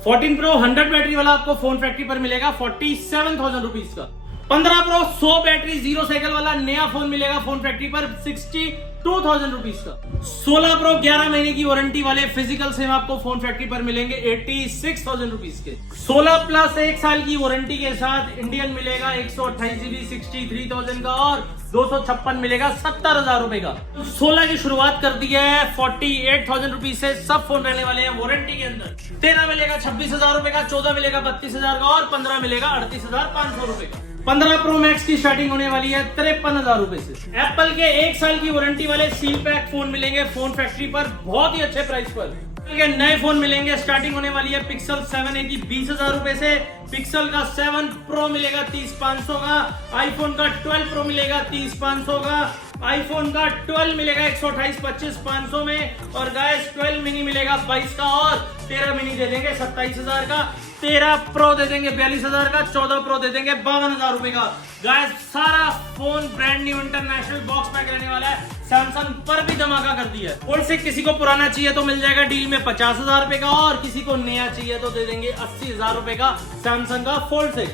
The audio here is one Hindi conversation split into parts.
14 प्रो 100 बैटरी वाला आपको फोन फैक्ट्री पर मिलेगा 47,000 रुपीज का। 15 प्रो 100 बैटरी 0 साइकिल वाला नया फोन मिलेगा फोन फैक्ट्री पर 62,000 रुपीज का। 16 प्रो 11 महीने की वारंटी वाले फिजिकल सेम आपको फोन फैक्ट्री पर मिलेंगे 86,000 रुपीज के। 16 प्लस 1 साल की वारंटी के साथ इंडियन मिलेगा 128 GB 63,000 का और 256 मिलेगा 70,000 रुपए का। 16 की शुरुआत कर दी है 48,000 रुपीज से, सब फोन रहने वाले हैं वारंटी के अंदर। 13 मिलेगा 26,000 रुपए का, 14 मिलेगा 32,000 का और 15 मिलेगा 38,500 रुपए का। 15 प्रो मैक्स की स्टार्टिंग होने वाली है 53,000 रुपए से। एप्पल के 1 साल की वारंटी वाले सील पैक फोन मिलेंगे फोन फैक्ट्री पर बहुत ही अच्छे प्राइस पर। के नए फोन मिलेंगे, स्टार्टिंग होने वाली है पिक्सल 7a की 20,000 रुपए से। पिक्सल का 7 प्रो मिलेगा 30,500 का, आईफोन का 12 प्रो मिलेगा 30,500 का, आईफोन का 12 मिलेगा 128 25,500 में और गाइस 12 मिनी मिलेगा 22 का और 13 मिनी दे देंगे 27,000 का, 13 प्रो दे देंगे 42,000 का, 14 प्रो दे देंगे 52,000 रुपए का। गाइस सारा phone brand new international box pack रहने वाला है। सैमसंग पर भी धमाका कर दिया है। फोल्ड 6 किसी को पुराना चाहिए तो मिल जाएगा डील में 50,000 रुपए का और किसी को नया चाहिए तो दे देंगे 80,000 रुपए का सैमसंग का फोल्ड 6।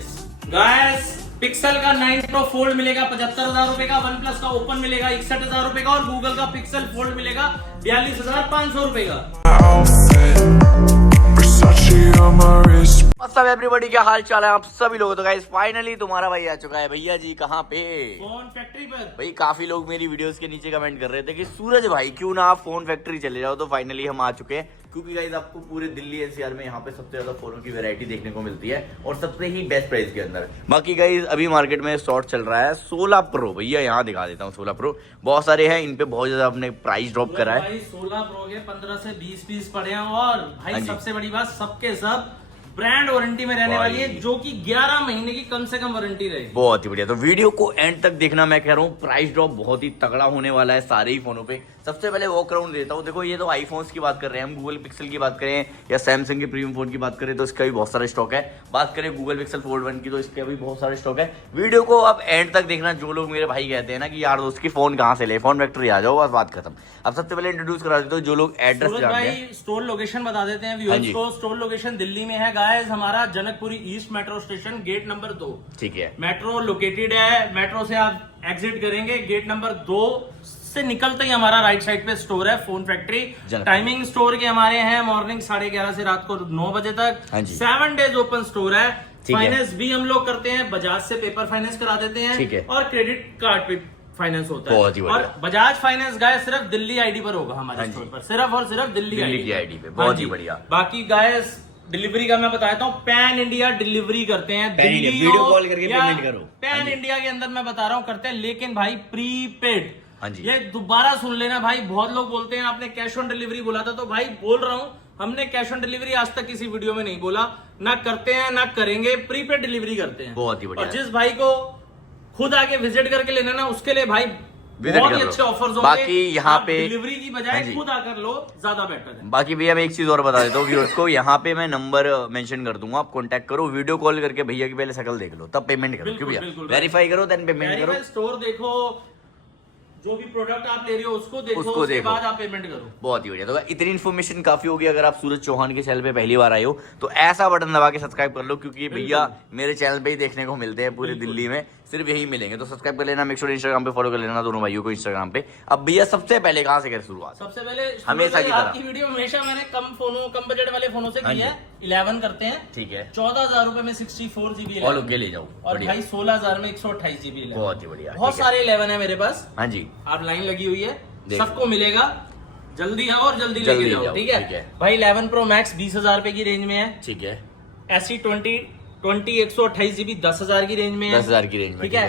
गाइस पिक्सल का 9 प्रो फोल्ड मिलेगा 75,000 रुपए का, वन प्लस का ओपन मिलेगा 61,000 रुपए का और गूगल का पिक्सल फोल्ड मिलेगा 42,500 रुपए का। सब एवरीबॉडी क्या हाल चाल है आप सभी लोगों। तो गाइस फाइनली तुम्हारा भाई आ चुका है। भैया जी कहाँ पे? फोन फैक्ट्री पर। भाई काफी लोग मेरी वीडियोस के नीचे कमेंट कर रहे थे कि सूरज भाई क्यों ना आप फोन फैक्ट्री चले जाओ। तो फाइनली हम आ चुके हैं क्योंकि गाइस आपको पूरे दिल्ली एनसीआर में यहाँ पे सबसे ज्यादा फोनों की वैरायटी देखने को मिलती है और सबसे ही बेस्ट प्राइस के अंदर। बाकी गाइस अभी मार्केट में स्टॉक चल रहा है 16 प्रो। भैया यहाँ दिखा देता हूँ 16 प्रो बहुत सारे हैं, इन पे बहुत ज्यादा अपने प्राइस ड्रॉप करा है। भाई 16 प्रो के 15 से 20 पीस पड़े हैं और भाई सबसे बड़ी बात सबके सब ब्रांड वारंटी में रहने वाली है जो कि 11 महीने की कम से कम वारंटी रहेगी। बहुत ही बढ़िया। तो वीडियो को एंड तक देखना। मैं कह रहा हूँ प्राइस ड्रॉप बहुत ही तगड़ा होने वाला है सारे ही फोनों पे। सबसे पहले वॉक अराउंड देता हूँ। देखो ये तो आईफोन्स की बात कर रहे हैं हम, गूगल पिक्सल की बात करें या सैमसंग के प्रीमियम फोन की बात करें तो इसका भी बहुत सारा स्टॉक है। बात करें गूगल पिक्सल फोल्ड 1 की तो इसका भी बहुत सारे स्टॉक है। वीडियो को अब एंड तक देखना। जो लोग मेरे भाई कहते हैं ना कि यार दोस्त की फोन कहाँ से ले, फोन फैक्ट्री आ जाओ, बस बात खत्म। अब सबसे पहले इंट्रोड्यूस करा देता हूँ जो लोग एड्रेस जानते हैं। स्टोर लोकेशन बता देते हैं व्यूअर्स को। स्टोर लोकेशन दिल्ली में है गाइस, हमारा Janakpuri east metro station gate number 2। ठीक है, मेट्रो लोकेटेड है। मेट्रो से आप एग्जिट करेंगे गेट नंबर 2 से निकलते ही हमारा राइट साइड पे स्टोर है फोन फैक्ट्री। टाइमिंग स्टोर के हमारे हैं मॉर्निंग 11:30 से रात को 9 बजे तक। 7 डेज ओपन स्टोर है। फाइनेंस भी हम लोग करते हैं, बजाज से पेपर फाइनेंस करा देते हैं और क्रेडिट कार्ड पे फाइनेंस होता है। और बजाज फाइनेंस गाय सिर्फ दिल्ली आईडी पर होगा हमारे स्टोर पर, सिर्फ और सिर्फ दिल्ली आईडी पे। बहुत ही बढ़िया। बाकी गाय डिलीवरी का मैं बताता हूँ, पैन इंडिया डिलीवरी करते हैं। दिल्ली वीडियो कॉल करके पेमेंट करो। पैन इंडिया के अंदर मैं बता रहा हूँ करते हैं, लेकिन भाई प्रीपेड। ये दोबारा सुन लेना भाई, बहुत लोग बोलते हैं आपने कैश ऑन डिलीवरी बोला था, तो भाई बोल रहा हूँ हमने कैश ऑन डिलीवरी आज तक किसी वीडियो में नहीं बोला, ना करते हैं ना करेंगे। प्रीपेड डिलीवरी करते हैं। बहुत ही बढ़िया। और जिस भाई को खुद आके विजिट करके लेना ना उसके लिए भाई बहुत ही अच्छे ऑफर्स होंगे। बाकी यहाँ पे डिलीवरी की बजाय खुद आकर लो, ज्यादा बेटर है। बाकी भैया मैं एक चीज और बता देता हूँ व्यूअर्स को, यहाँ पे मैं नंबर मेंशन कर दूंगा, आप कांटेक्ट करो, वीडियो कॉल करके भैया की पहले शक्ल देख लो तब पेमेंट करो। क्यों भैया वेरीफाई करो देन पेमेंट करो। स्टोर देखो, जो भी प्रोडक्ट आप ले रहे हो उसको देखो, उसके बाद आप पेमेंट करो। बहुत ही बढ़िया। तो इतनी इन्फॉर्मेशन काफी होगी। अगर आप सूरज चौहान के चैनल पे पहली बार आए हो तो ऐसा बटन दबा के सब्सक्राइब कर लो, क्योंकि भैया मेरे चैनल पे ही देखने को मिलते हैं पूरे दिल्ली में, सिर्फ यही मिलेंगे। तो सब्सक्राइब कर लेना, मेक श्योर इंस्टाग्राम पे फॉलो कर लेना दोनों भाइयों को इंस्टाग्राम पे। अब भैया सबसे पहले कहाँ से करें शुरुआत? सबसे पहले हमेशा की तरह आपकी वीडियो हमेशा मैंने कम बजट वाले फोनों से की है। 11 करते हैं। ठीक है। 14,000 रुपए में 64 GB फॉलो के ले जाओ और भाई 16,000 में 128 GB। बहुत ही बढ़िया। बहुत सारे 11 है मेरे पास। हाँ जी, आप लाइन लगी हुई है, सबको मिलेगा। जल्दी आओ और जल्दी लेके जाओ। ठीक है भाई। 11 प्रो मैक्स 20,000 रुपए की रेंज में है। ठीक है। ऐसी 20 128 GB 10,000 की रेंज में है। 10,000 की रेंज में। ठीक है।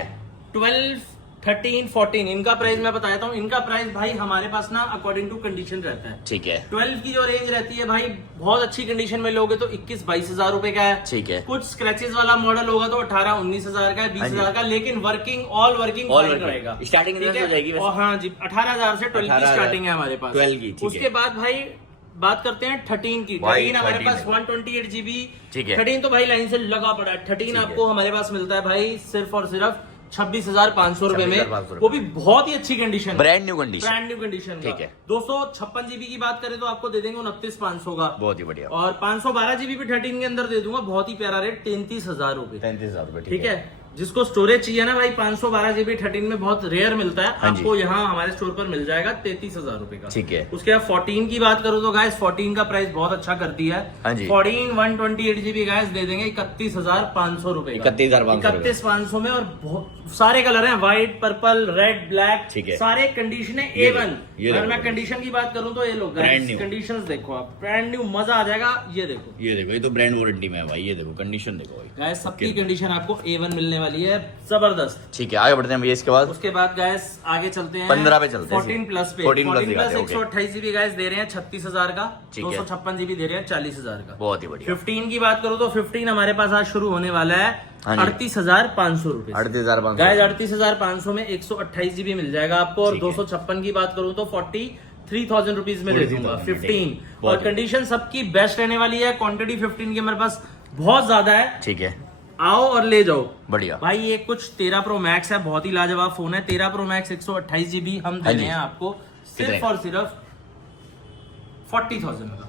12 13 14 इनका प्राइस मैं बताता हूँ। इनका प्राइस भाई हमारे पास ना अकॉर्डिंग टू कंडीशन रहता है। ठीक है। 12 की जो रेंज रहती है भाई बहुत अच्छी कंडीशन में लोगे तो 21-22,000 रुपए का है। ठीक है। कुछ स्क्रैचेस वाला मॉडल होगा तो 18-19,000 का है, 20,000 का, लेकिन ऑल वर्किंग रहेगा। स्टार्टिंग हो जाएगी। हाँ जी, 18,000 से 12 की स्टार्टिंग है हमारे पास। 12 की। उसके बाद भाई बात करते हैं 13 की। 13 हमारे पास 128 GB। ठीक है। 13 तो भाई लाइन से लगा पड़ा है। 13 आपको हमारे पास मिलता है भाई सिर्फ और सिर्फ 26,500 रुपए में, 26,500 वो भी बहुत ही अच्छी condition, brand new condition. Brand new condition. ठीक है। 256 जीबी की बात करें तो आपको दे देंगे 29,500 का, बहुत ही बढ़िया। और 512 जीबी भी 13 के अंदर दे दूंगा, बहुत ही प्यारा रेट, 33,000 रुपए। 33,000 रुपए। ठीक है। जिसको स्टोरेज चाहिए ना भाई, 512 जीबी 13 में बहुत रेयर मिलता है, हाँ जी। आपको यहाँ हमारे स्टोर पर मिल जाएगा 33,000 रुपए का। ठीक है। उसके बाद 14 की बात करूँ तो गाइस 14 का प्राइस बहुत अच्छा कर दिया है। हाँ जी। 14 128 जीबी गाइस दे देंगे 31,500 रुपए, 31,500 में, और बहुत सारे कलर हैं, व्हाइट, पर्पल, रेड, ब्लैक। ठीक है। सारे कंडीशन है A1। अगर मैं कंडीशन की बात करूँ तो ये लोग कंडीशन देखो आप, ब्रांड न्यू, मजा आ जाएगा। ये देखो, ये तो ब्रांड वारंटी में है भाई, ये देखो कंडीशन देखो भाई गाइस, सबकी कंडीशन आपको A1 मिलने वाली है, जबरदस्त। ठीक है, आगे बढ़ते हैं भैया। इसके बाद उसके बाद गाइस आगे चलते हैं 15 पे चलते हैं। 14 प्लस पे। 14 प्लस 128 जीबी गाइस दे रहे हैं 36,000 का, 256 जीबी दे रहे हैं 40,000 का। बहुत ही बढ़िया। 15 की बात करूँ तो 15 हमारे पास आज शुरू होने वाला है 38,500 रुपए, 38,500 गाइस। 38,500 में 128 जीबी मिल जाएगा आपको, और 256 की बात करूँ तो 43,000 रुपीज में दे दूंगा 15। और कंडीशन सबकी बेस्ट रहने वाली है, क्वांटिटी 15 की हमारे पास बहुत ज्यादा है। ठीक है, आओ और ले जाओ बढ़िया भाई। ये कुछ 13 प्रो मैक्स है, बहुत ही लाजवाब फोन है। 13 प्रो मैक्स 128 जीबी हम दे रहे हैं आपको सिर्फ और सिर्फ 40,000 का,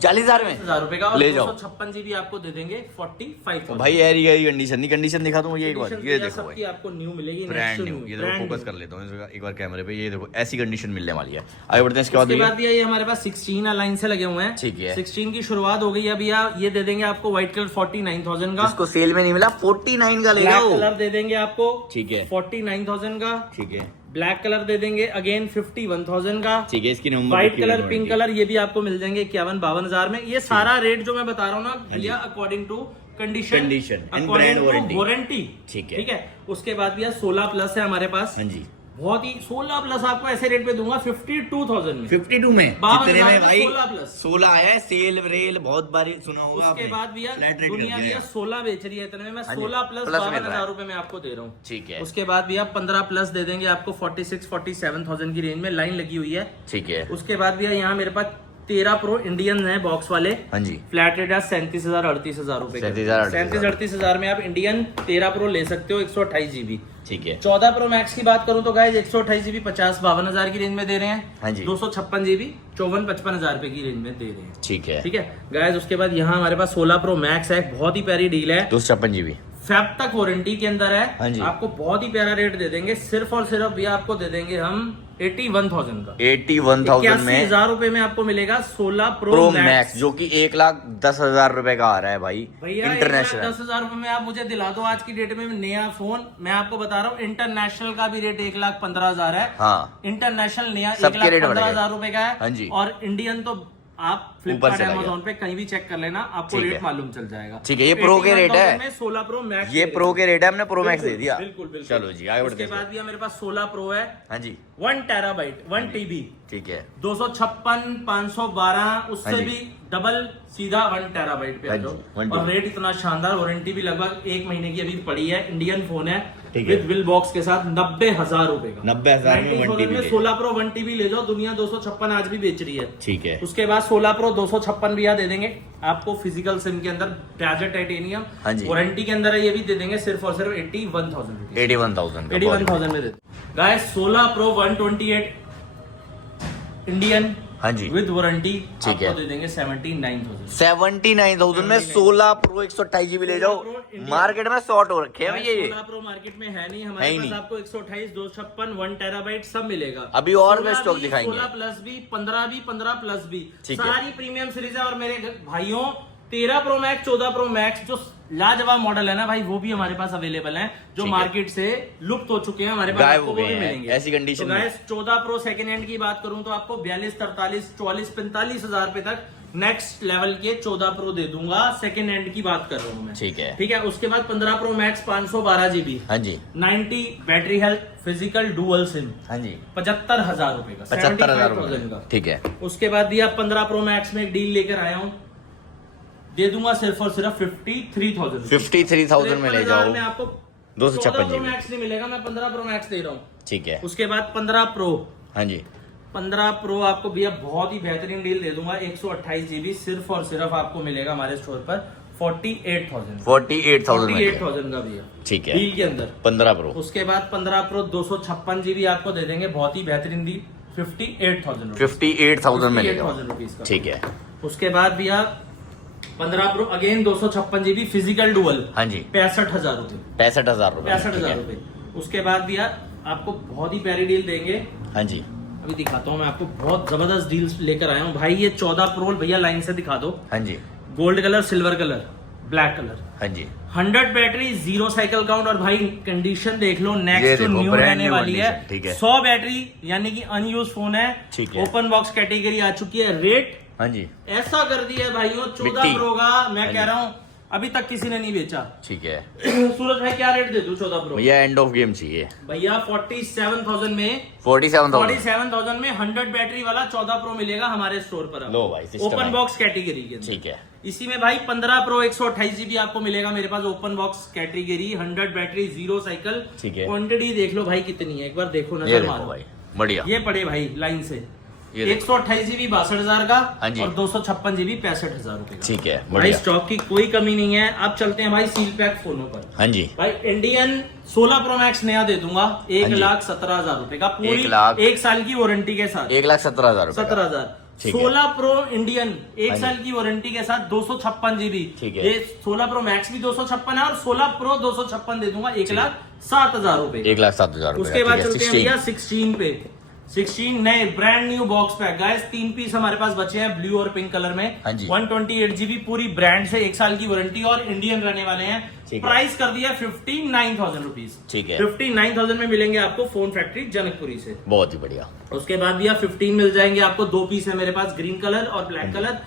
40,000 में 1,000 रुपए का, और ले जाओ। 256 जीबी आपको दे देंगे 45,000। भाई यार ये कंडीशन दिखा दूं मुझे एक बार, ये देखो भाई, सबकी आपको न्यू मिलेगी, ब्रांड न्यू। ये देखो, फोकस कर लेता हूँ एक बार कैमरे पे, ये देखो ऐसी कंडीशन मिलने वाली है। आगे बढ़ते हैं। इसके बाद भैया ये हमारे पास 16 लाइन से लगे हुए हैं। ठीक है। 16 की शुरुआत हो गई है भैया, ये दे देंगे आपको व्हाइट कलर 49,000 का, इसको सेल में नहीं मिला 49 का ले ब्लैक लो। कलर दे देंगे आपको, ठीक है, 49,000 का। ठीक है। ब्लैक कलर दे देंगे अगेन 51,000 का। ठीक है, इसकी number white colour, pink colour, ये भी आपको मिल जाएंगे 51-52,000 में। ये सारा रेट जो मैं बता रहा हूँ ना भैया, according to condition and brand warranty. ठीक है। ठीक है। उसके बाद भैया 16 प्लस है हमारे पास। हाँ जी, बहुत ही 16 प्लस आपको ऐसे रेट पे दूंगा 52,000 में, 52 में, 52,000 कितने में भाई? 16 प्लस 16 आया है, सेल रेल बहुत बार सुना होगा उसके आपने। बाद भैया फ्लैट रेट दुनिया कर दिया भैया है। 16 बेच रही है, इतने में मैं हाँ जी, 16 प्लस प्लस मिल रहा है। 52,000 रुपए में आपको दे रहा हूँ। ठीक है। उसके बाद भैया 15 प्लस दे देंगे आपको 46-47,000 की रेंज में, लाइन लगी हुई है। ठीक है। उसके बाद भैया यहाँ मेरे पास 13 प्रो इंडियन है बॉक्स वाले। हाँ जी, फ्लैट रेट है 37,000-38,000 रुपए, 37,000-38,000 में आप इंडियन 13 प्रो ले सकते हो 128 जीबी। ठीक है। 14 प्रो मैक्स की बात करूं तो गाइस 128 जीबी 50-52,000 की रेंज में दे रहे हैं। हाँ जी। 256 जीबी 54-55,000 रुपए की रेंज में दे रहे हैं। ठीक है। ठीक है गाइस। उसके बाद यहाँ हमारे पास 16 प्रो मैक्स है, बहुत ही प्यारी डील है, 256 जीबी फैब तक वारंटी के अंदर है। हाँ जी। आपको बहुत ही प्यारा रेट दे देंगे, सिर्फ और सिर्फ भैया आपको दे देंगे हम 81,000 का, 81,000 में 81,000 रुपए में आपको मिलेगा 16 प्रो मैक्स, जो कि 1,10,000 रुपए का आ रहा है भाई, भैया। इंटरनेशनल। 10,000 रुपए में आप मुझे दिला दो आज की डेट में नया फोन। मैं आपको बता रहा हूँ इंटरनेशनल का भी रेट 1,15,000 है। हाँ, इंटरनेशनल नया सबके रेट बढ़ गए। 1,15,000 रुपए का है। हाँ जी। और इंडियन तो आप फ्लिपकार्ट अमेजोन पे कहीं भी चेक कर लेना, आपको ठीक रेट है। मालूम चल जाएगा। ठीक है, ये प्रो के रेट है, 16 प्रो मैक्स, ये प्रो के रेट है, हमने प्रो मैक्स दे दिया। बिल्कुल बिल्कुल। चलो जी, आगे बढ़ते उसके हैं। बाद भी मेरे पास 16 प्रो है, हाँ जी, 1 टेराबाइट 1 TB, ठीक है, 256 512, उससे हाँ जी। भी डबल सीधा 1 टेराबाइट पे आ हाँ जी, जाओ। 1 और रेट इतना शानदार, वारंटी भी लगभग 1 महीने की अभी पड़ी है। इंडियन फोन है ठीक है। विद बिल बॉक्स के साथ 90,000 रुपए का। 90,000 में 1 90,000 में TB 16 प्रो 1 TB ले जाओ, दुनिया 256 आज भी बेच रही है। ठीक है। उसके बाद 16 प्रो 256 भी दे देंगे आपको फिजिकल सिम के अंदर, बैजेट टाइटेनियम, हाँ जी। वारंटी के अंदर है, ये भी दे देंगे सिर्फ और सिर्फ 81,000 रुपीज, 81,000 81,000 में दे गाइस। 16 प्रो 128 इंडियन हाँ जी, विद वारंटी ठीक है। आपको दे देंगे 79,000। 79,000 में 16 प्रो 128 जीबी ले जाओ। 16 Pro मार्केट में शॉर्ट हो रखे हैं भैया ये। 16 प्रो मार्केट में है नहीं, है हमारे ही पास नहीं। आपको 128, 256, 1 टेराबाइट सब मिलेगा। अभी और 16 भी स्टॉक भी, दिखाएंगे। 16 प्लस भी, 15 भी, 15 प्लस भी, ठीक है। सारी प्रीमियम सीरीज है। और मेरे भाइयों 13 प्रो मैक्स, 14 प्रो मैक्स जो लाजवाब मॉडल है ना भाई, वो भी हमारे पास अवेलेबल है, जो ठीक है। मार्केट से लुप्त हो चुके हैं, हमारे पास गायब आपको हो वो गए भी हैं, मिलेंगे। ऐसी कंडीशन तो में। गाइस 14 प्रो सेकंड हैंड की बात करूं तो आपको 42, 43, 44, 45,000 रुपए तक नेक्स्ट लेवल के 14 प्रो दे दूंगा। सेकंड हैंड की बात कर रहा हूं मैं, ठीक है। ठीक है। उसके बाद 15 प्रो मैक्स 512 जीबी, हाँ जी, 90 battery health, physical dual SIM, हाँ जी, 75,000 रुपए का, 75,000 75,000 का। ठीक है। उसके बाद भी आप 15 प्रो मैक्स में एक डील लेकर आया हूं, दे दूंगा सिर्फ और सिर्फ 53,000, 53,000 में ले जाओ। में आपको 256 प्रो जीबी, मैक्स नहीं मिलेगा, मैं 15 प्रो मैक्स दे रहा हूँ। ठीक है। उसके बाद 15 प्रो, हाँ जी, 15 प्रो आपको भैया बहुत ही बेहतरीन डील दे दूंगा, 128 जीबी सिर्फ और सिर्फ आपको मिलेगा हमारे स्टोर पर 48,000 48,000 का भैया, ठीक है। डील के अंदर 15 प्रो। उसके बाद 15 प्रो 256 जीबी आपको दे देंगे, बहुत ही बेहतरीन डील, 58,000 में लेगा, रुपीज का। ठीक है। उसके बाद भैया 15 pro again 256 GB physical dual, हाँ जी, 65,000 रुपए, 65,000 रुपए, 65,000 रुपए। उसके बाद भैया आपको बहुत ही प्यारी डील देंगे, हाँ जी, अभी दिखाता हूँ मैं आपको, बहुत जबरदस्त डील्स लेकर आया हूँ भाई। ये 14 प्रो भैया लाइन से दिखा दो, हाँ जी, gold colour, silver colour, black colour, हाँ जी, 100 बैटरी, 0 साइकिल काउंट, और भाई कंडीशन देख लो, ये नेक्स्ट देखो, न्यू brand रहने new वाली है, condition, ठीक है। 100 बैटरी यानी कि अनयूज फोन है, ठीक है। ओपन बॉक्स कैटेगरी आ चुकी है। रेट हाँ जी, ऐसा कर दिया है भाइयों, 14 मिट्टी। प्रो का मैं हाँ कह जी। रहा हूँ अभी तक किसी ने नहीं बेचा। ठीक है सूरज भाई क्या रेट दे दूं 14 प्रो? भैया, एंड ऑफ गेम चाहिए भैया 47,000 में, 47,000 में 100 बैटरी वाला 14 प्रो मिलेगा हमारे स्टोर पर। लो भाई, system ओपन है। बॉक्स कैटेगरी के अंदर। ठीक है, इसी में भाई 15 प्रो 128 जीबी आपको मिलेगा मेरे पास, open box category, 100 battery, 0 cycle. ठीक है। क्वांटिटी देख लो भाई कितनी है, एक बार देखो, ये नजर देखो मारो भाई, बढ़िया, ये पड़े भाई लाइन से, ये देखो। 128 जीबी 62,000 का, हाँ जी। और 256 जीबी 65,000 रुपए का। ठीक है, भाई बढ़िया, स्टॉक की कोई कमी नहीं है। अब चलते हैं भाई सील पैक फोनों पर। हाँ जी, भाई इंडियन 16 प्रो मैक्स नया दे दूंगा, हाँ जी। 1,17,000 रुपए का, पूरी 1,00,000 एक साल की वारंटी के साथ, 1,17,000 रुपए का। 17,000। ठीक है। 16 प्रो इंडियन एक हाँ जी। साल की वारंटी के साथ 256 जीबी, ठीक है। ये 16 प्रो मैक्स भी 256 है, और 16 प्रो 256 दे दूंगा, 1,07,000 रुपए। 1,07,000 रुपए। उसके बाद चलते हैं भैया 16 पे, 16 नए brand new box pack guys, 3 piece हमारे पास बचे हैं ब्लू और पिंक कलर में, हाँ जी। 128 जीबी पूरी ब्रांड से, एक साल की वारंटी, और इंडियन रहने वाले हैं। ठीक है। प्राइस कर दिया 59,000 रुपीज, ठीक है। 59,000 में मिलेंगे आपको फोन फैक्ट्री जनकपुरी से। बहुत ही बढ़िया, उसके बाद भैया 15 मिल जाएंगे आपको, 2 पीस है मेरे पास, ग्रीन कलर और ब्लैक कलर,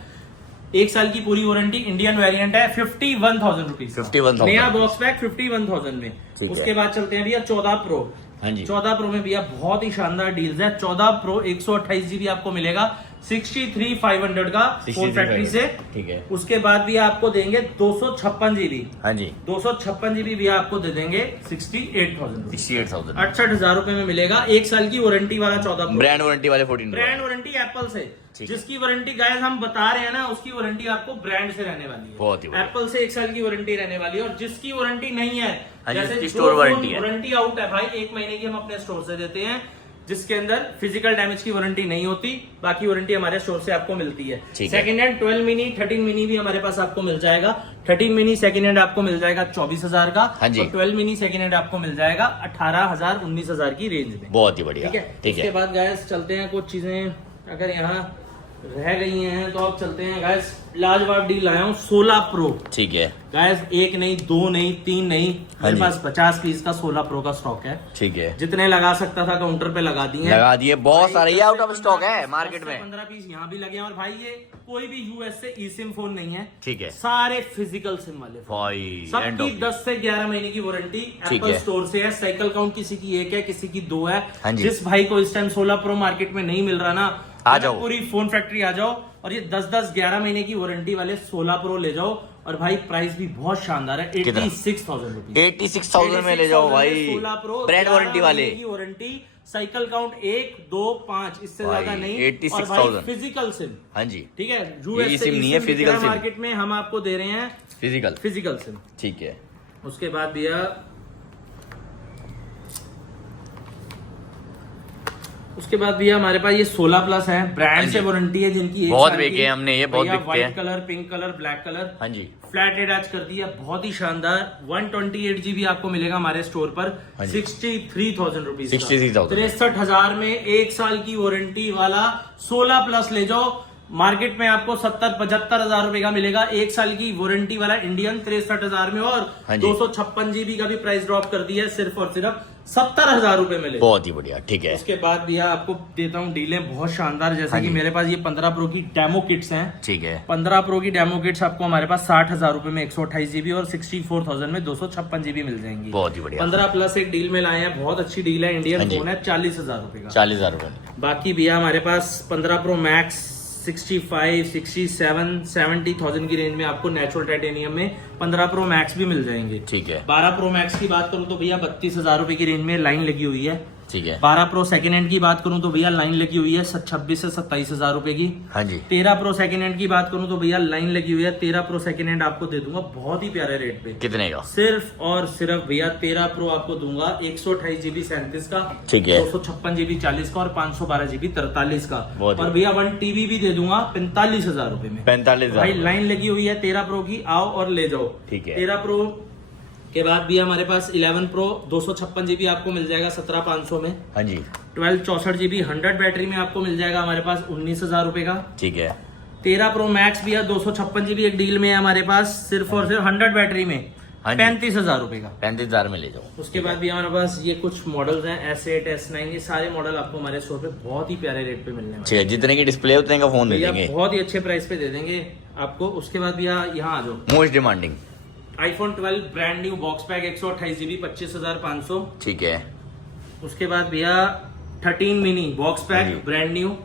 एक साल की पूरी वारंटी, इंडियन वेरिएंट है, 51,000 रुपीज, 51,000 नया बॉक्स पैक 51,000 में। ठीक है। उसके बाद चलते हैं भैया 14 प्रो। हाँ जी, 14 प्रो में भैया बहुत ही शानदार डील्स है। 14 प्रो 128 जीबी आपको मिलेगा 63,500 का फोन फैक्ट्री से। ठीक है। उसके बाद भी आपको देंगे 256 जीबी, हाँ जी, 256 जीबी भी आपको दे देंगे 68,000, 68,000 68,000 रुपए में मिलेगा, एक साल की वारंटी वाला 14 प्रो। ब्रांड वारंटी वाले 14 ब्रांड वारंटी एप्पल से, ठीक है। जिसकी वारंटी गाइस हम बता रहे हैं ना, उसकी वारंटी आपको ब्रांड से रहने वाली है। बहुत ही बढ़िया। एप्पल से एक साल की वारंटी रहने वाली है, और जिसकी वारंटी नहीं है, हाँ जी, जैसे जिसकी जो स्टोर फोन वारंटी है, वारंटी आउट है भाई, 1 महीने की हम अपने स्टोर से देते हैं, जिसके अंदर फिजिकल डैमेज की वारंटी नहीं होती, बाकी वारंटी हमारे स्टोर से आपको मिलती है। ठीक है। सेकंड हैंड 12 मिनी 13 मिनी भी हमारे पास आपको मिल जाएगा। 13 मिनी सेकंड हैंड आपको मिल जाएगा 24,000 का, हाँ जी। और 12 मिनी सेकंड हैंड आपको मिल जाएगा 18,000 19,000 की रेंज में। बहुत ही बढ़िया, ठीक है। ठीक उसके है। बाद गैस चलते हैं, कुछ चीजें अगर यहाँ रह गई हैं तो अब चलते हैं गैस, लाजवाब डील लाया हूँ 16 प्रो। ठीक है, गैस 1 नहीं 2 नहीं 3 नहीं, हाँ मेरे जी। पास 50 पीस का 16 प्रो का स्टॉक है। ठीक है, जितने लगा सकता था काउंटर पे लगा दिए हैं। लगा दिए, बहुत सारे, ये आउट ऑफ 10 से स्टॉक है 15 मार्केट में। 15 पीस यहाँ भी लगे हैं, और भाई ये कोई भी यूएस से ई सिम फोन नहीं है, ठीक है सारे फिजिकल सिम वाले फोन। भाई, एंड सबकी ऑफ 10 से 11 महीने की वारंटी ठीक एप्पल है। स्टोर से है। साइकिल काउंट किसी की 1 है, किसी की 2 है। हाँ जी। जिस भाई को इस टाइम 16 प्रो मार्केट में नहीं मिल रहा ना, आ जाओ, पूरी फोन फैक्ट्री आ जाओ, और ये 10-11 महीने की वारंटी वाले 16 प्रो ले जाओ। और भाई प्राइस भी बहुत शानदार है, 86,000 रुपीज, 86,000 में ले जाओ भाई, 16 प्रो ब्रांड वारंटी वाले। की वारंटी, साइकिल काउंट 1 2 5 इससे भाई, ज्यादा नहीं, 86,000 फिजिकल सिम। हाँ जी, ठीक है, ये यूएस से सिम नहीं है, फिजिकल सिम। मार्केट में हम आपको दे रहे हैं फिजिकल, फिजिकल सिम। ठीक है। उसके बाद भैया हमारे पास ये 16 प्लस है, हाँ ब्रांड जी। से वारंटी है, जिनकी बहुत बेचे हैं हमने, ये बहुत बिकते व्हाइट हैं। Colour, pink colour, black colour, हाँ जी, फ्लैट रेट आज कर दिया, बहुत ही शानदार। 128 जीबी आपको मिलेगा हमारे स्टोर पर हाँ जी। 63,000 रुपीज, 63,000 63,000 में एक साल की वारंटी वाला 16 प्लस ले जाओ। मार्केट में आपको 70-75,000 रुपए का मिलेगा, एक साल की वारंटी वाला इंडियन 63,000 में, और हाँ जी। 256 जीबी का भी प्राइस ड्रॉप कर दिया है, सिर्फ और सिर्फ 70,000 रुपए में ले। बहुत ही बढ़िया, ठीक है। उसके बाद भैया आपको देता हूँ डीलें बहुत शानदार, जैसे हाँ कि जी। मेरे पास ये 15 प्रो की डेमो किट्स हैं। ठीक है, 15 प्रो की डेमो किट्स आपको हमारे पास 60,000 रुपए में 128 जीबी, और 64,000 में 256 जीबी मिल जाएंगी। बहुत ही बढ़िया। 15 प्लस एक डील में लाए हैं, बहुत अच्छी डील है, हाँ इंडियन जी। फोन है, 40,000 रुपए का। 40,000 रुपए। बाकी भैया हमारे पास 15 प्रो मैक्स 65, 67, 70,000 की रेंज में आपको नेचुरल टाइटेनियम में 15 प्रो मैक्स भी मिल जाएंगे। ठीक है, 12 प्रो मैक्स की बात करूं तो भैया 32,000 रुपए की रेंज में लाइन लगी हुई है, ठीक है। 12 प्रो सेकंड हैंड की बात करूं तो भैया लाइन लगी हुई है 26 से 27 हजार रुपए की। हाँ जी। 13 प्रो सेकंड हैंड की बात करूं तो भैया लाइन लगी हुई है 13 प्रो सेकंड हैंड आपको दे दूंगा बहुत ही प्यारे रेट पे। कितने का? सिर्फ और सिर्फ भैया 13 प्रो आपको दूंगा 128 जीबी 37 का, ठीक है, 256 जीबी 40 का और 512 जीबी 43 का, बहुत और भैया 1 टीबी भी दे दूंगा 45 हजार रुपए में। 45 भाई लाइन लगी हुई है 13 प्रो की, आओ और ले जाओ। ठीक है। 13 प्रो के बाद भी हमारे पास 11 प्रो 256 जीबी आपको मिल जाएगा 17,500 में। हाँ जी। 12 64 जीबी 100 बैटरी में आपको मिल जाएगा हमारे पास 19,000 रुपए का। ठीक है। 13 प्रो मैक्स भी है 256 जीबी एक डील में है हमारे पास सिर्फ और सिर्फ 100 बैटरी में 35,000 रुपए का। 35,000 में ले जाओ। उसके बाद भी हमारे पास ये कुछ मॉडल्स हैं S8 S9, ये सारे मॉडल आपको हमारे स्टोर पे बहुत ही प्यारे रेट पे मिलने वाले हैं। ठीक है, जितने की डिस्प्ले उतने का फोन दे भैया देंगे, बहुत ही अच्छे प्राइस पे दे देंगे आपको। उसके बाद भैया यहाँ आ जाओ, most demanding iPhone 12 brand new box pack 128 GB 25,500। ठीक है। उसके बाद भैया 13 mini box pack brand new,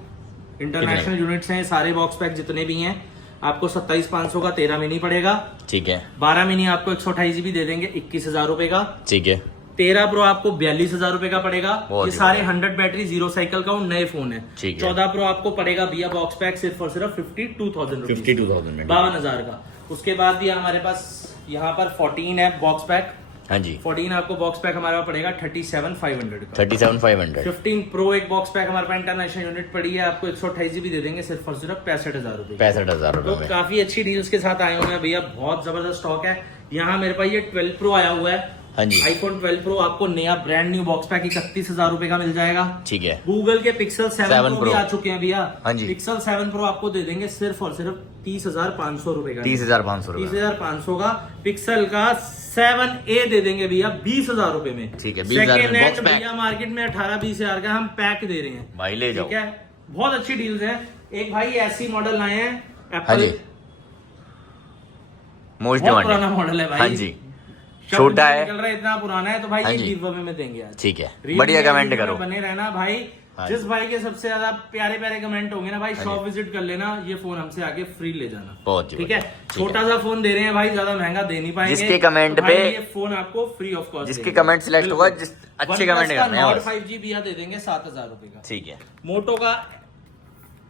international units हैं सारे बॉक्स पैक जितने भी हैं आपको 27,500 का 13 मिनी पड़ेगा। ठीक है। 12 मिनी आपको 128 जीबी दे देंगे 21,000 रुपए का। ठीक है। 13 प्रो आपको 42,000 रुपए का पड़ेगा। बहुत ये सारे 100 बैटरी 0 साइकिल का नए फोन है। ठीक है। 14 प्रो आपको पड़ेगा भैया बॉक्स पैक सिर्फ और सिर्फ 52,000 रुपीज, 52,000 में 52,000 का। उसके बाद भी हमारे पास यहाँ पर 14 है बॉक्स पैक। हाँ जी। 14 आपको बॉक्स पैक हमारे पास पड़ेगा 37,500 का। 37,500। 15 प्रो एक बॉक्स पैक हमारे पास इंटरनेशनल यूनिट पड़ी है आपको 128 जीबी दे देंगे सिर्फ और सिर्फ 65,000 रुपए। 65,000 तो रुपए में काफी अच्छी डील्स के साथ आए हुए हैं भैया, बहुत जबरदस्त स्टॉक है। यहाँ मेरे पास ये 12 प्रो आया हुआ है। हाँ जी। iPhone 12 प्रो आपको नया ब्रांड न्यू बॉक्स पैक 31,000 रुपए का मिल जाएगा। ठीक है। गूगल के पिक्सल 7 प्रो भी आ चुके हैं भैया। हाँ जी। पिक्सल 7 प्रो आपको दे देंगे सिर्फ और सिर्फ 30,500 रुपए का। 30,500 रुपए। 30,500 का। पिक्सल का 7A दे देंगे भैया 20,000 रुपए में। ठीक है, 20,000 सेकेंड में हैंड बॉक्स पैक। भैया मार्केट में 18-20 हजार का हम पैक दे रहे हैं भाई ले जाओ। ठीक है, बहुत अच्छी डील्स है। एक भाई ऐसी मॉडल लाए हैं हाँ एप्पल, जी। मोस्ट बहुत पुराना डिमांडिंग। मॉडल है भाई। हाँ जी। शब्द छोटा नहीं है, निकल रहा है, इतना पुराना है तो भाई हाँ ये जी। गिव में देंगे आज। ठीक है, Realme बढ़िया के कमेंट गिव करो। में बने रहना भाई। हाँ जिस जी। भाई के सबसे ज्यादा प्यारे प्यारे कमेंट होंगे ना भाई, हाँ शॉप जी। विजिट कर लेना, ये फोन हमसे आके फ्री ले जाना। बहुत ठीक है, ठीक छोटा सा फोन दे रहे हैं भाई, ज्यादा महंगा दे नहीं पाएंगे। जिसके कमेंट तो भाई पे- ये फोन आपको फ्री ऑफ कॉस्ट, जिसके कमेंट सिलेक्ट होगा, जिस अच्छे कमेंट करने हैं बस। 5G भैया दे देंगे 7,000 रुपए का। ठीक है। मोटो का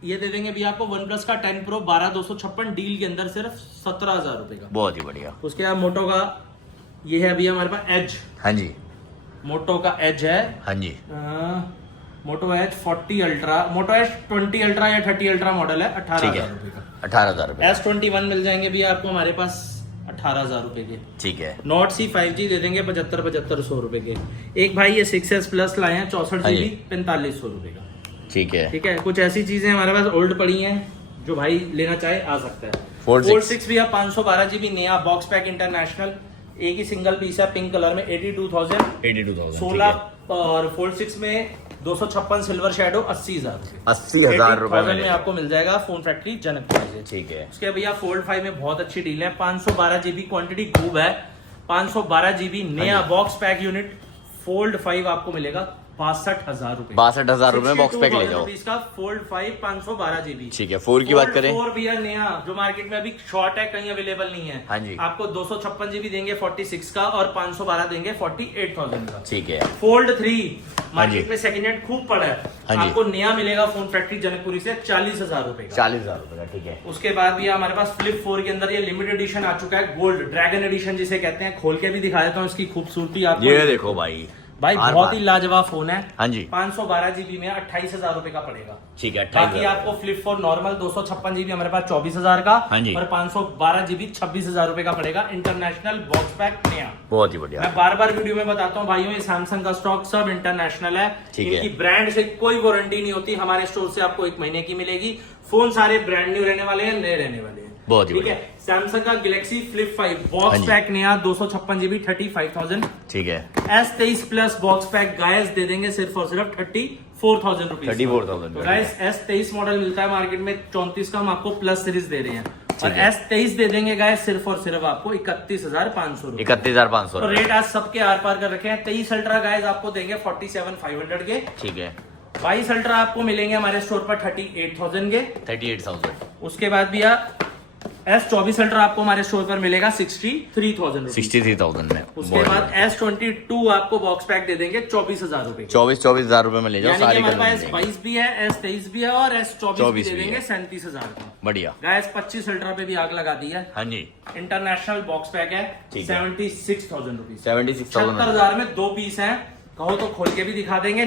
ये दे देंगे भैया आपको OnePlus का 10 Pro 12,256 डील के अंदर सिर्फ 17,000 रुपए का। बहुत ही बढ़िया। उसके बाद मोटो का ये है भैया हमारे पास एज, हाँ जी। मोटो का एज है, हाँ जी। Moto edge 40 ultra, Moto edge 20 ultra या 30 अल्ट्रा मॉडल है, ठीक 18,000 है, रुपए का। 18,000 रुपए। S21 मिल जाएंगे भैया आपको हमारे पास 18,000 रुपए के। ठीक है। नोट C 5G दे देंगे 75,500 रुपए के। एक भाई ये 6S प्लस लाए हैं 64 हाँ जी। जीबी 4500 रुपए का। ठीक है। ठीक है, कुछ ऐसी चीजें हमारे पास ओल्ड पड़ी हैं जो भाई लेना चाहे आ सकता है। Fold 6 भैया 512 जीबी नया बॉक्स पैक इंटरनेशनल, एक ही सिंगल पीस है पिंक कलर में 82,000। 82,000। 16 और फोल्ड 6 में 256 सिल्वर शैडो 80,000 रुपए। 80,000 रुपए 80,000 में में आपको मिल जाएगा फोन फैक्ट्री जनकपुर से। ठीक है। उसके भैया फोल्ड 5 में बहुत अच्छी डील है, 512 जीबी क्वांटिटी खूब है, 512 जीबी नया बॉक्स पैक यूनिट फोल्ड 5 आपको मिलेगा 62,000 रुपए। 62,000 रुपए में बॉक्स पैक ले जाओ। इसका फोल्ड 5 512 जीबी। ठीक है। 4 की बात करें, 4 भैया नया जो मार्केट में अभी शॉर्ट है, कहीं अवेलेबल नहीं है। हाँ जी। आपको 256 जीबी देंगे 46 का और 512 देंगे 48,000 का। ठीक है। फोल्ड 3 हाँ जी। मार्केट में सेकंड हैंड खूब पड़ा है, हाँ जी। आपको नया मिलेगा फोन फैक्ट्री जनकपुरी से 40,000 रुपए का। 40,000 रुपए का। ठीक है। उसके बाद भी हमारे पास फ्लिप 4 के अंदर ये लिमिटेड एडिशन आ चुका है, गोल्ड ड्रैगन एडिशन जिसे कहते हैं। खोल के भी दिखा देता हूँ इसकी खूबसूरती आपको। ये देखो भाई, भाई बार बहुत बार। ही लाजवाब फोन है। हाँ जी। 512 जीबी में 28,000 रुपए का पड़ेगा। ठीक है। बाकी 28,000। आपको फ्लिप 4 नॉर्मल 256 जीबी हमारे पास 24,000 का। हाँ जी। और 512 जीबी 26,000 रुपए का पड़ेगा इंटरनेशनल बॉक्स पैक नया। बहुत ही बढ़िया। मैं बार बार वीडियो में बताता हूँ भाइयों, ये सैमसंग का स्टॉक सब इंटरनेशनल है। ठीक है। इनकी ब्रांड से कोई वारंटी नहीं होती, हमारे स्टोर से आपको 1 महीने की मिलेगी। फोन सारे ब्रांड न्यू रहने वाले हैं, नए रहने वाले हैं। बहुत ही ठीक है। सैमसंग का गैलेक्सी फ्लिप 5 हाँ बॉक्स जी। पैक नया 256 जीबी 35,000। ठीक है। S23 plus box pack guys दे देंगे सिर्फ और सिर्फ 34,000 रुपीज। 34,000 तो गाइस S23 मॉडल मिलता है मार्केट में 34 का, हम आपको प्लस सीरीज दे रहे हैं। और है। S23 दे देंगे गाइस सिर्फ और सिर्फ आपको 31,500 रुपए। 31,500 तो रुपए। रेट आज सबके आर पार कर रखे हैं। 23 अल्ट्रा गाइस आपको देंगे 47,500 के। ठीक है। 22 अल्ट्रा आपको मिलेंगे हमारे स्टोर पर 38,000 के। 38,000। उसके बाद भैया S24 अल्ट्रा आपको हमारे स्टोर पर मिलेगा 63,000 63,000 में। उसके बाद S22 आपको बॉक्स पैक दे देंगे 24,000 रुपए। 24,000 रुपए में ले जाओ, सारी हमारे पास S22 भी है, S23 भी है और S24 भी दे देंगे 37,000 का। बढ़िया। गैस 25 अल्ट्रा पे भी आग लगा दी है। हाँ जी, इंटरनेशनल बॉक्स पैक है, ठीक है। 76,000 रुपीज। 76,000 76,000 में 2 पीस है, कहो तो खोल के भी दिखा देंगे।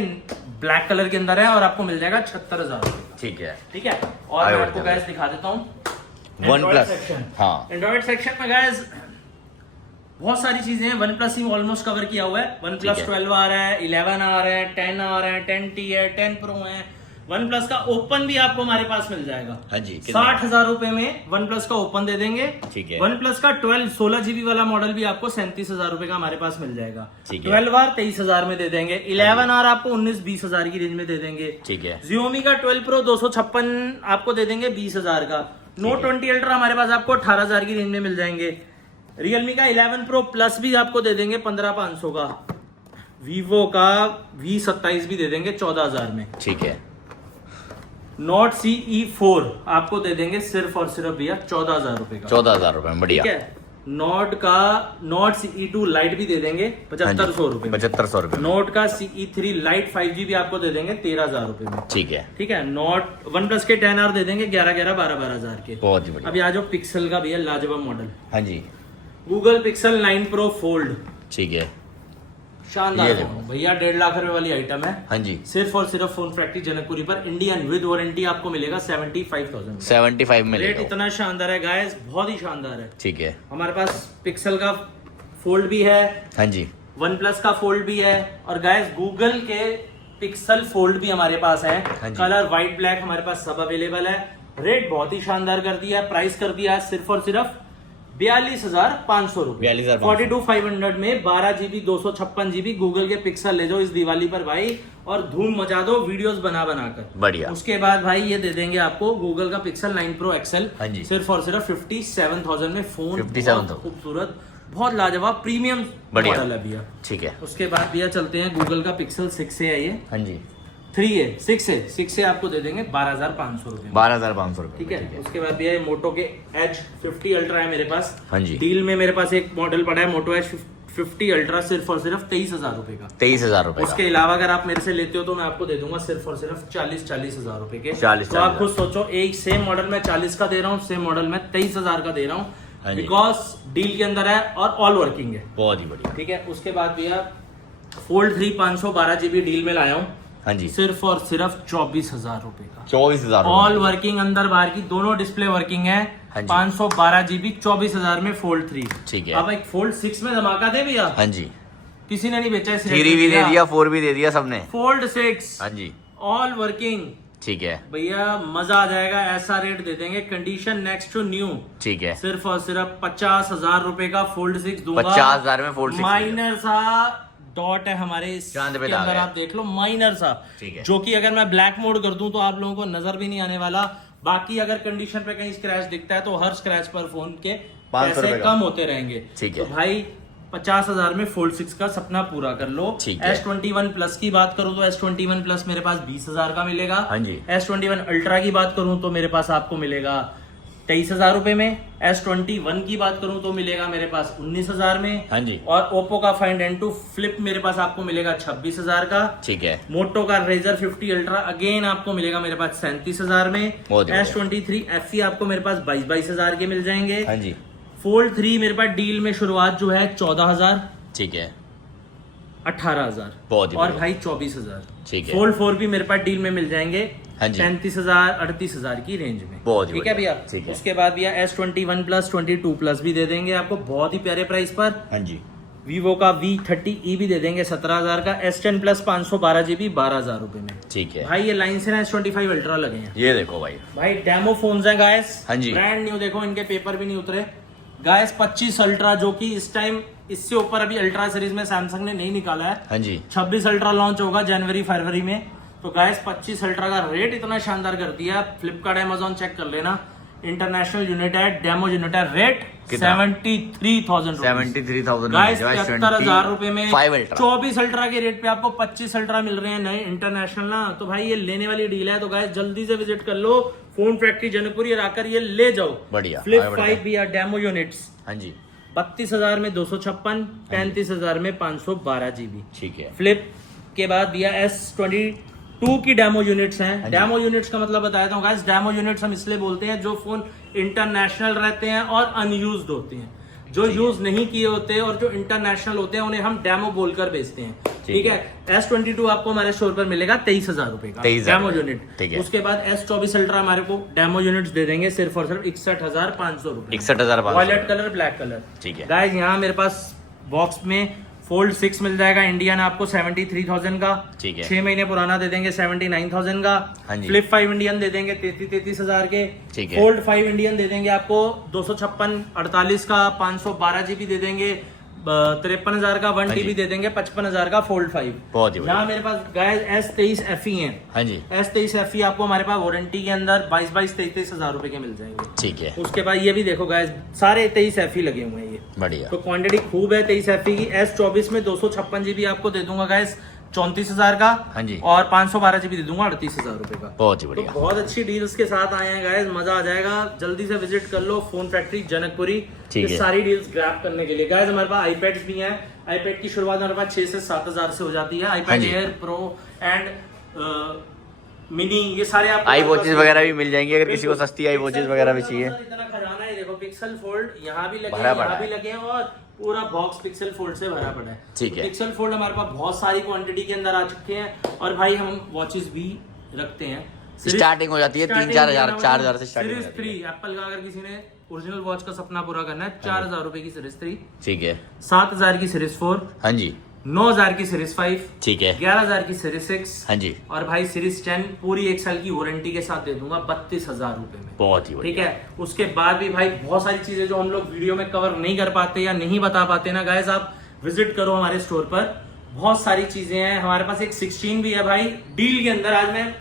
ब्लैक कलर के अंदर है और आपको मिल जाएगा 76,000 रुपए। ठीक है, ठीक है। और मैं आपको गैस दिखा देता हूँ OnePlus सेक्शन। हाँ, एंड्रॉइड सेक्शन में गैस बहुत सारी चीजें हैं। OnePlus ही ऑलमोस्ट कवर किया हुआ है। OnePlus 12 आ रहा है, 11 आ रहा है, 10 आ रहा है, 10T है, 10 Pro है। OnePlus का ओपन भी आपको हमारे पास मिल जाएगा। हाँ जी, 60,000 रुपए में OnePlus का ओपन दे देंगे। ठीक है। OnePlus का 16 GB वाला मॉडल भी आपको 37,000 रुपए का हमारे पास मिल जाएगा। ठीक है। 12R 23,000 में दे देंगे। 11R आपको 19-20,000 की रेंज में दे देंगे। ठीक है। Xiaomi का 12 Pro 256 आपको दे देंगे 20,000 का। Note 20 Ultra हमारे पास आपको 18,000 की रेंज में मिल जाएंगे। Realme का 11 Pro Plus भी आपको दे देंगे 15,500 का। Vivo का V27 भी दे देंगे 14,000 में। ठीक है। Note CE4 आपको दे देंगे सिर्फ और सिर्फ भैया 14,000 रुपए का। 14,000 रुपए में, बढ़िया। ठीक है। Note CE2 Lite भी दे देंगे 7,500 रुपए में। 7,500 रुपए में। Note का CE3 Lite 5G भी आपको दे देंगे 13,000 रुपए में। ठीक है। ठीक है। OnePlus के 10R दे देंगे 11,11, 12,000 के। बहुत ही बढ़िया। अभी आ जाओ पिक्सल का भैया लाजवाब मॉडल। हाँ जी, Google Pixel 9 Pro Fold, ठीक है। शानदार ये फोन देखो। है भैया, 1.5 लाख रुपए वाली आइटम है। हाँ जी, सिर्फ और सिर्फ फोन फैक्ट्री जनकपुरी पर इंडियन विद वारंटी आपको मिलेगा 75,000। 75 में ले रेट जाओ। इतना शानदार है गाइस, बहुत ही शानदार है। ठीक है। हमारे पास पिक्सल का फोल्ड भी है, हाँ जी, OnePlus का फोल्ड भी है और गाइस गूगल के पिक्सल फोल्ड भी हमारे पास है। हाँ जी। कलर व्हाइट ब्लैक हमारे पास सब अवेलेबल है। रेट बहुत ही शानदार कर दिया है, प्राइस कर दिया है सिर्फ और सिर्फ 42,500 रुपए। 42,500। 42,500 में 12 GB 256 GB गूगल के पिक्सल ले जाओ इस दिवाली पर भाई, और धूम मचा दो वीडियोस बना कर। बढ़िया। उसके बाद भाई ये दे देंगे आपको गूगल का पिक्सल 9 Pro XL। हाँ जी। सिर्फ और सिर्फ 57,000 में फोन। 57,000 खूबसूरत, बहुत लाजवाब प्रीमियम बढ़िया। मॉडल है भैया। ठीक है। उसके बाद भैया चलते हैं गूगल का पिक्सल 6 है, ये हाँ जी, 3 है, 6 है आपको दे देंगे 12,500 रुपए में। 12,500 रुपए। ठीक है। उसके बाद भैया मोटो के एज 50 अल्ट्रा है मेरे पास। हाँ जी। डील में मेरे पास एक मॉडल पड़ा है मोटो एज 50 अल्ट्रा सिर्फ और सिर्फ 23,000 रुपए का। 23,000 रुपए। उसके अलावा अगर आप मेरे से लेते हो तो मैं आपको दे दूंगा सिर्फ और सिर्फ 40,000 रुपए के। 40,000। तो आप खुद सोचो, एक सेम मॉडल में 40 का दे रहा हूँ, सेम मॉडल में 23,000 का दे रहा हूँ, हाँ जी। बिकॉज डील के अंदर है और ऑल वर्किंग है। बहुत ही बढ़िया। ठीक है। उसके बाद भैया फोल्ड 3 512 GB डील में लाया हूँ हाँ जी, सिर्फ और सिर्फ 24,000 रुपए का। 24,000 ऑल वर्किंग, अंदर बाहर की दोनों डिस्प्ले वर्किंग है। हाँ जी। 512 GB 24,000 में फोल्ड 3। ठीक है। अब एक फोल्ड 6 में धमाका दे भैया, हाँ जी, किसी ने नहीं बेचा इस 3 भी दे दिया, 4 भी दे दिया सबने। फोल्ड 6 हाँ जी, ऑल वर्किंग ठीक है। भैया, मजा आ जाएगा। ऐसा रेट दे देंगे, कंडीशन नेक्स्ट टू न्यू। ठीक है। सिर्फ और सिर्फ 50,000 रुपए का फोल्ड 6 दूंगा। 50,000 में फोल्ड 6। माइनर सा डॉट है हमारे इस चांद पे के दाग अंदर, है। आप देख लो माइनर सा, ठीक है। जो कि अगर मैं ब्लैक मोड कर दूं तो आप लोगों को नजर भी नहीं आने वाला। बाकी अगर कंडीशन पे कहीं स्क्रैच दिखता है तो हर स्क्रैच पर फोन के 500 पैसे रुपए का। कम होते रहेंगे। ठीक तो है। भाई 50,000 में फोल्ड 6 का सपना पूरा कर लो। ठीक है। S21 प्लस की बात करूं तो S21 प्लस मेरे पास 20,000 का मिलेगा। हाँ जी। S21 अल्ट्रा की बात करूं तो मेरे पास आपको मिलेगा 23,000 रुपए में। S21 की बात करूं तो मिलेगा मेरे पास 19,000 में। हाँ जी। और ओप्पो का Find N2 फ्लिप मेरे पास आपको मिलेगा 26,000 का। ठीक है। मोटो का Razr 50 अल्ट्रा अगेन आपको मिलेगा मेरे पास 37,000 में। बहुत ही बढ़िया। S23 FE आपको मेरे पास 22,000 के मिल जाएंगे। हाँ जी, फोल्ड 3 मेरे पास डील में शुरुआत जो है 14,000, ठीक है। 18,000 बहुत ही और बढ़िया। भाई 24,000। ठीक है। फोल्ड 4 भी मेरे पास डील में मिल जाएंगे हाँ जी। 35,000 38,000 की रेंज में। बहुत ही ठीक है बढ़िया। भैया। ठीक है। उसके बाद भैया S21 प्लस 22 प्लस भी दे देंगे आपको बहुत ही प्यारे प्राइस पर। हाँ जी, वीवो का V30e भी दे देंगे 17,000 का। S10 प्लस 512 GB 12,000 रुपए में। ठीक है। भाई ये लाइन से ना S25 अल्ट्रा लगे हैं ये देखो भाई। भाई, डेमो फोन्स हैं गाइस। हाँ जी। ब्रांड न्यू, देखो इनके पेपर भी नहीं उतरे गाइस। 25 अल्ट्रा जो कि इस टाइम इससे ऊपर अभी अल्ट्रा सीरीज में सैमसंग ने नहीं निकाला है। हाँ जी, 26 अल्ट्रा लॉन्च होगा जनवरी फरवरी में। तो गाइस 25 अल्ट्रा का रेट इतना शानदार कर दिया, फ्लिपकार्ट अमेजोन चेक कर लेना। इंटरनेशनल यूनिट है, डेमो यूनिट है, रेट कितना? 73,000 73,000 गाइस 73,000 रुपए में 5 अल्ट्रा। 24 अल्ट्रा के रेट पे आपको 25 अल्ट्रा मिल रहे हैं नए इंटरनेशनल ना। तो भाई ये लेने वाली डील है, तो गाइस जल्दी से विजिट कर लो फोन फैक्ट्री जनकपुरी और आकर ये ले जाओ। बढ़िया। फ्लिप आगे बढ़ते 5 भी डेमो यूनिट्स। हाँ जी 32,000 में 256, 35,000 में 512 जीबी। ठीक है। फ्लिप के बाद दिया S22 की डेमो यूनिट्स हैं। डेमो यूनिट्स का मतलब बताया हूँ गाइस, डेमो यूनिट्स हम इसलिए बोलते हैं जो फोन इंटरनेशनल रहते हैं और अनयूज्ड होते हैं। जो यूज नहीं किए होते और जो इंटरनेशनल होते हैं उन्हें हम डेमो बोलकर बेचते हैं। ठीक है। S22 आपको हमारे स्टोर पर मिलेगा 23,000 रुपए का डेमो यूनिट। उसके बाद S24 अल्ट्रा हमारे को डेमो यूनिट्स दे देंगे सिर्फ और सिर्फ 61,500 रुपए। 61,500 वॉयलेट कलर, ब्लैक कलर। ठीक है गाइस, यहाँ मेरे पास बॉक्स में फोल्ड 6 मिल जाएगा इंडियन आपको 73,000 का। ठीक है। 6 महीने पुराना दे देंगे 79,000 का। फ्लिप 5 इंडियन दे देंगे 33,000 के। फोल्ड 5 इंडियन दे देंगे आपको 256 48 का। 512 जीबी दे देंगे 53,000 का। 1 TB दे देंगे 55,000 का फोल्ड 5। बहुत ही यहाँ मेरे पास गाइस S23 FE है। हाँ जी S23 FE आपको हमारे पास वारंटी के अंदर 23,000 रुपए के मिल जाएंगे। ठीक है। उसके बाद ये भी देखो गाइस, सारे 23 FE लगे हुए हैं ये। बढ़िया। तो क्वांटिटी खूब है 23 FE की। S24 में 256 जीबी आपको दे दूंगा गाइस 34,000 का। हाँ जी। और 512 जीबी दे दूंगा 38,000 रुपए का। बहुत ही बढ़िया। तो बहुत अच्छी डील्स के साथ आए हैं गाइस, मजा आ जाएगा। जल्दी से विजिट कर लो फोन फैक्ट्री जनकपुरी, ये सारी डील्स ग्रैब करने के लिए। गाइस हमारे पास आईपैड्स भी हैं। आईपैड की शुरुआत हमारे पास 6 से 7,000 से हो जाती है। IPad air pro and mini, ये सारे आपको आई वॉचेस वगैरह भी मिल जाएंगी अगर किसी को सस्ती आई वॉचेस वगैरह भी चाहिए। इतना खजाना है, देखो पिक्सल फोल्ड यहाँ भी लगे हैं, यहाँ भी लगे हैं और पूरा बॉक्स पिक्सल फोल्ड से भरा पड़ा है। ठीक है। पिक्सल फोल्ड हमारे पास बहुत सारी क्वांटिटी के अंदर आ चुके हैं। और भाई हम वॉचेस भी रखते हैं। स्टार्टिंग हो जाती है 3-4 हजार, 4,000 से स्टार्टिंग। सीरीज 3 एप्पल का अगर किसी ने ओरिजिनल वॉच का सपना पूरा करना है 4,000 रुपए की सीरीज 3। ठीक है। 7,000 की सीरीज 4। हाँ जी। 9,000 की सीरीज 5। ठीक है। 11,000 की सीरीज 6। हाँ जी। और भाई सीरीज 10 पूरी 1 साल की वारंटी के साथ दे दूंगा 32,000 रुपए में। बहुत ही ठीक है। उसके बाद भी भाई बहुत सारी चीजें जो हम लोग वीडियो में कवर नहीं कर पाते या नहीं बता पाते ना गाइस, आप विजिट करो हमारे स्टोर पर। बहुत सारी चीजें हैं हमारे पास। एक 16 भी है भाई डील के अंदर। आज मैं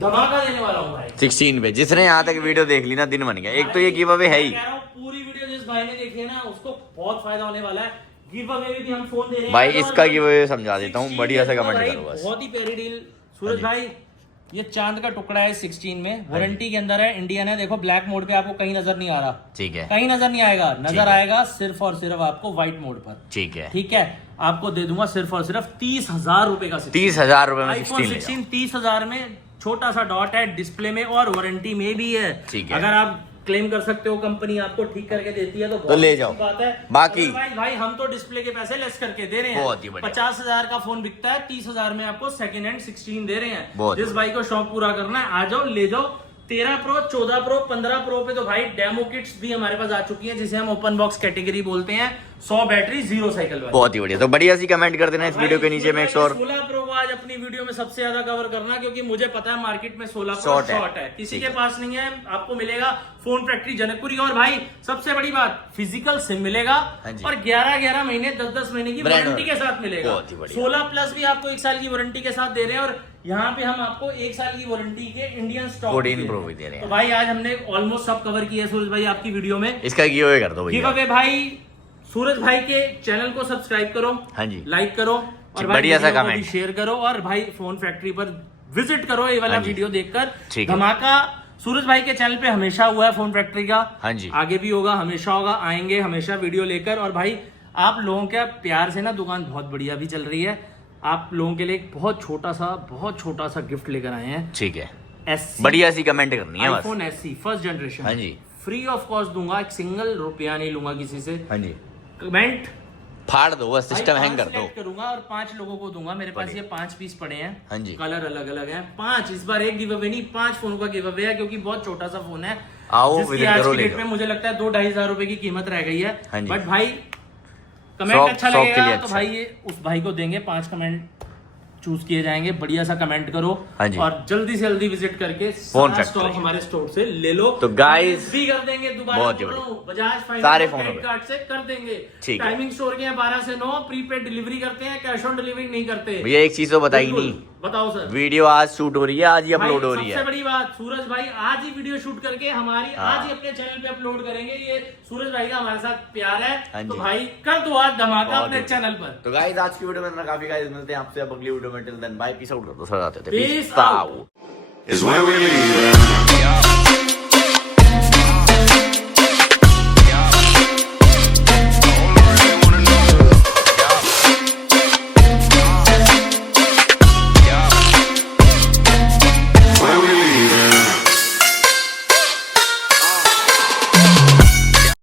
धमाका देने वाला हूँ भाई 16 पे। जिसने यहाँ तक वीडियो देख ली ना, दिन बन गया। एक तो ये गिव अवे है ही, पूरी वीडियो जिस भाई ने देखी है ना उसको बहुत फायदा होने वाला है। गिव अवे भी हम फोन दे रहे हैं भाई। इसका गिव अवे समझा देता हूँ, बढ़िया से कमेंट करो बस। बहुत ही प्यारी डील सूरज भाई। ये चांद का टुकड़ा है 16 में, वारंटी के अंदर है, इंडियन है। देखो ब्लैक मोड पे आपको कहीं नजर नहीं आ रहा। ठीक है। कहीं नजर नहीं आएगा, नजर आएगा सिर्फ और सिर्फ आपको व्हाइट मोड पर। ठीक है। ठीक है। आपको दे दूंगा सिर्फ और सिर्फ 30,000 रुपए का। 30,000 रुपए में iPhone 16 30,000 में। छोटा सा डॉट है डिस्प्ले में और वारंटी में भी है। ठीक है। अगर आप क्लेम कर सकते हो, कंपनी आपको ठीक करके देती है तो ले जाओ बात है। बाकी भाई हम तो डिस्प्ले के पैसे लेस करके दे रहे हैं। 50,000 का फोन बिकता है, 30,000 में आपको सेकंड हैंड 16 दे रहे हैं। जिस भाई को शौक पूरा करना है आ जाओ, ले जाओ। 13 प्रो, 14 प्रो, 15 प्रो पे तो भाई डेमो किट्स भी हमारे पास आ चुकी हैं, जिसे हम ओपन बॉक्स कैटेगरी बोलते हैं। 100 बैटरी 0 साइकिल वाली। बहुत ही बढ़िया। तो बढ़िया सी कमेंट कर देना इस वीडियो के नीचे में। 16 प्रो को आज अपनी वीडियो में सबसे ज्यादा कवर करना, क्योंकि मुझे पता है मार्केट में 16 प्रो शॉर्ट है, किसी के पास नहीं है। आपको मिलेगा फोन फैक्ट्री जनकपुरी। और भाई सबसे बड़ी बात, फिजिकल सिम मिलेगा और 11 महीने 10 महीने की वारंटी के साथ मिलेगा। 16 प्लस भी आपको 1 साल की वारंटी के साथ दे रहे हैं। और यहाँ पे हम आपको 1 साल की वारंटी के इंडियन स्टॉक 14 प्रो भी दे रहे हैं। तो भाई आज हमने ऑलमोस्ट सब कवर किया सूरज भाई आपकी वीडियो में। इसका गिव अवे कर दो भैया। गिव अवे भाई सूरज भाई के चैनल को सब्सक्राइब करो। हाँ जी। लाइक करो और बढ़िया सा कमेंट शेयर करो। और भाई फोन फैक्ट्री पर विजिट करो ये वाला वीडियो देखकर। धमाका सूरज भाई के चैनल पे हमेशा हुआ है फोन फैक्ट्री का। हाँ जी। आगे भी होगा, हमेशा होगा, आएंगे हमेशा वीडियो लेकर। और भाई आप लोगों के प्यार से ना दुकान बहुत बढ़िया भी चल रही है। आप लोगों के लिए एक बहुत छोटा सा गिफ्ट लेकर आए हैं। ठीक है। बढ़िया सी कमेंट करनी है। iPhone SE first generation. हाँ जी। फ्री ऑफ कॉस्ट दूंगा, 1 सिंगल रुपया नहीं लूंगा किसी से। हाँ जी। कमेंट फाड़ दो, बस सिस्टम हैंग कर दो। करूंगा और 5 लोगों को दूंगा। मेरे पास ये 5 पीस पड़े हैं। हाँ जी। कलर अलग अलग हैं। 5 इस बार एक गिव अवे नहीं, 5 फोन का गिव अवे है, क्योंकि बहुत छोटा सा फोन है। आओ विजिट करो, ले लो। मुझे लगता है 2-2.5 हजार रुपए की कीमत रह गई है। बट भाई कमेंट अच्छा लगेगा तो भाई ये उस भाई को देंगे। 5 कमेंट चूज किए जाएंगे। बढ़िया सा कमेंट करो। हाँ जी। और जल्दी से जल्दी विजिट करके सारा स्टॉक हमारे स्टोर से ले लो। तो गाइस भी कर देंगे दोबारा, बजाज फाइनेंस क्रेडिट कार्ड से कर देंगे। टाइमिंग स्टोर के 12 से 9, प्रीपेड डिलीवरी करते हैं, कैश ऑन डिलीवरी नहीं करते। भैया एक चीज तो बताई नहीं, बताओ सर। वीडियो आज शूट हो रही है, आज ही अपलोड हो रही है। सबसे बड़ी बात, सूरज भाई आज ही वीडियो शूट करके हमारी आज ही अपने चैनल पे अपलोड करेंगे। ये सूरज भाई का हमारे साथ प्यार है। तो भाई कर दो आज धमाका अपने चैनल पर। तो गाइस आज की वीडियो में काफी गाइस मिलते हैं आपसे अगली वीडियो में। Till then bye, peace out कर दो सर। आते थे, peace out is where we leave.